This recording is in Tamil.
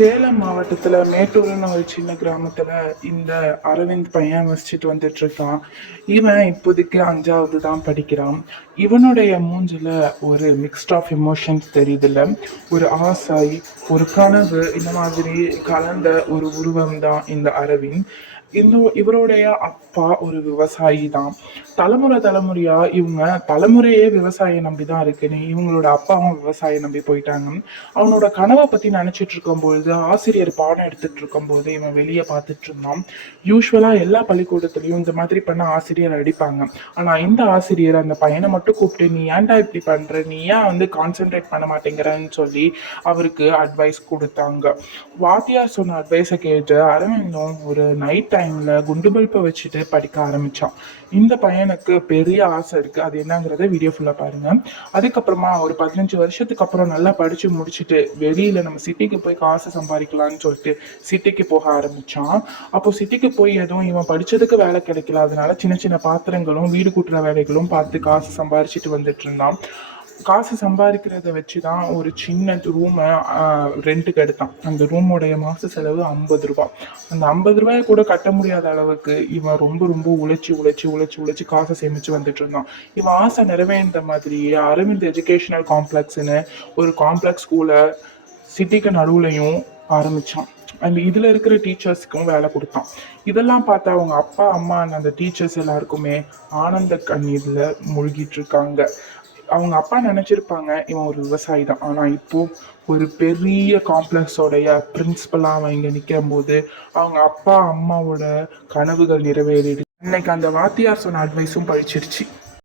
சேலம் மாவட்டத்துல மேட்டூர்னு ஒரு சின்ன கிராமத்துல இந்த அரவிந்த் பையன் வசிச்சுட்டு வந்துட்டு இருக்கான். இவன் இப்போதைக்கு 5வது தான் படிக்கிறான். இவனுடைய மூஞ்சில ஒரு மிக்ஸ்ட் ஆஃப் எமோஷன்ஸ் தெரியுதுல்ல. ஒரு ஆசை, ஒரு கனவு, இந்த மாதிரி கலந்த ஒரு உருவம் தான் இந்த அரவிந்த். இவருடைய அப்பா ஒரு விவசாயி தான். தலைமுறை தலைமுறையா இவங்க தலைமுறையே விவசாயம் நம்பிதான் இருக்குன்னு இவங்களோட அப்பாவும் விவசாயம் நம்பி போயிட்டாங்க. அவனோட கனவை பத்தி நினைச்சிட்டு இருக்கும்பொழுது ஆசிரியர் பாடம் எடுத்துட்டு இருக்கும்போது இவன் வெளியே பார்த்துட்டு இருந்தான். யூஸ்வலா எல்லா பள்ளிக்கூடத்துலயும் இந்த மாதிரி பண்ண ஆசிரியர் அடிப்பாங்க. ஆனா இந்த ஆசிரியர் அந்த பையனை மட்டும் கூப்பிட்டு, நீ ஏன்டா இப்படி பண்ற, நீ ஏன் கான்சென்ட்ரேட் பண்ண மாட்டேங்கிறன்னு சொல்லி அவருக்கு அட்வைஸ் கொடுத்தாங்க. வாத்தியார் சொன்ன அட்வைஸை கேட்டு அரவிந்தும் ஒரு நைட் டைம்ல குண்டு பல்பை வச்சுட்டு படிக்க ஆரம்பிச்சான். இந்த பையனுக்கு பெரிய ஆசை இருக்கு. அது என்னங்கிறத வீடியோ ஃபுல்லா பாருங்க. அதுக்கப்புறமா ஒரு 15 வருஷத்துக்கு அப்புறம் நல்லா படிச்சு முடிச்சுட்டு வெளியில நம்ம சிட்டிக்கு போய் காசு சம்பாதிக்கலாம்னு சொல்லிட்டு சிட்டிக்கு போக ஆரம்பிச்சான். அப்போ சிட்டிக்கு போய் எதுவும் இவன் படிச்சதுக்கு வேலை கிடைக்கல. அதனால சின்ன சின்ன பாத்திரங்களும் வீடு கூட்டுற வேலைகளும் பார்த்து காசு சம்பாரிச்சிட்டு வந்துட்டு இருந்தான். காசு சம்பாதிக்கிறத வச்சுதான் ஒரு சின்ன ரூமை ரெண்ட்டுக்கு எடுத்தான். அந்த ரூமோடைய மாச செலவு 50 ரூபாய். அந்த 50 ரூபாயை கூட கட்ட முடியாத அளவுக்கு இவன் ரொம்ப ரொம்ப உழைச்சி உழைச்சி உழைச்சி உழைச்சி காசை சேமிச்சு வந்துட்டு இருந்தான். இவன் ஆசை நிறைவேந்த மாதிரியே அரவிந்த் எஜுகேஷனல் காம்ப்ளெக்ஸ்னு ஒரு காம்ப்ளெக்ஸ் ஸ்கூலை சிட்டிக்கு நடுவுலையும் ஆரம்பிச்சான். அண்ட் இதுல இருக்கிற டீச்சர்ஸ்க்கும் வேலை கொடுத்தான். இதெல்லாம் பார்த்தா அவங்க அப்பா அம்மா அந்த டீச்சர்ஸ் எல்லாருக்குமே ஆனந்த கண்ணீர்ல மூழ்கிட்டு இருக்காங்க. அவங்க அப்பா நினைச்சிருப்பாங்க இவன் ஒரு விவசாயி தான். ஆனா இப்போ ஒரு பெரிய காம்ப்ளெக்ஸோடைய பிரின்சிபலா அவன் இங்க நிற்கும் போது அவங்க அப்பா அம்மாவோட கனவுகள் நிறைவேறிடு. இன்னைக்கு அந்த வாத்தியார் சொன்ன அட்வைஸும் பழிச்சிருச்சு.